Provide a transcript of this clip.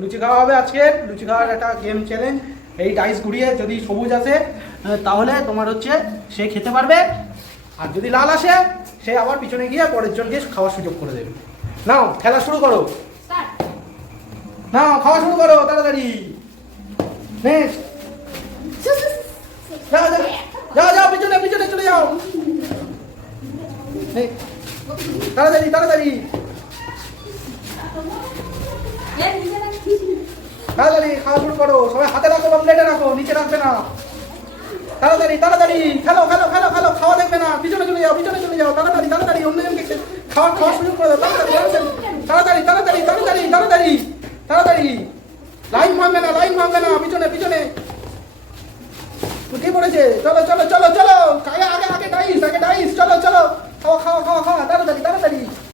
লুচি খাওয়া হবে আজকে। লুচি খাওয়ার একটা গেম চ্যালেঞ্জ। এই ডাইস ঘুরিয়ে যদি সবুজ আসে তাহলে তোমার হচ্ছে সে খেতে পারবে, আর যদি লাল আসে সে আবার পিছনে গিয়ে পরের জনকে খাওয়ার সুযোগ করে দেবে। নাও খেলা শুরু করো, নাও খাওয়া শুরু করো তাড়াতাড়ি। নেক্সট, যাও যাও যাও যাও, পিছনে পিছনে চলে যাও, তাড়াতাড়ি তাড়াতাড়ি তাড়াতাড়ি খাওয়া শুরু করো। সবাই হাতে রাখো বা প্লেটে রাখো, নিচে রাখবে না। তাড়াতাড়ি তাড়াতাড়ি খেলো খেলো খেলো খেলো, খাওয়া দেখবে না, পিছনে চলে যাও পিছনে চলে যাও, তাড়াতাড়ি তাড়াতাড়ি অন্যজনকে খাওয়া খাওয়া সুযোগ করে দাও, তাড়াতাড়ি তাড়াতাড়ি তাড়াতাড়ি তাড়াতাড়ি তাড়াতাড়ি, লাইন ভাঙবে না লাইন ভাঙবে না, পিছনে পিছনে উঠে পড়েছে। চলো চলো চলো চলো, আগে আগে আগে ডাইস, আগে ডাইস, চলো চলো, খাওয়া খাওয়া খাওয়া খাওয়া, তাড়াতাড়ি তাড়াতাড়ি।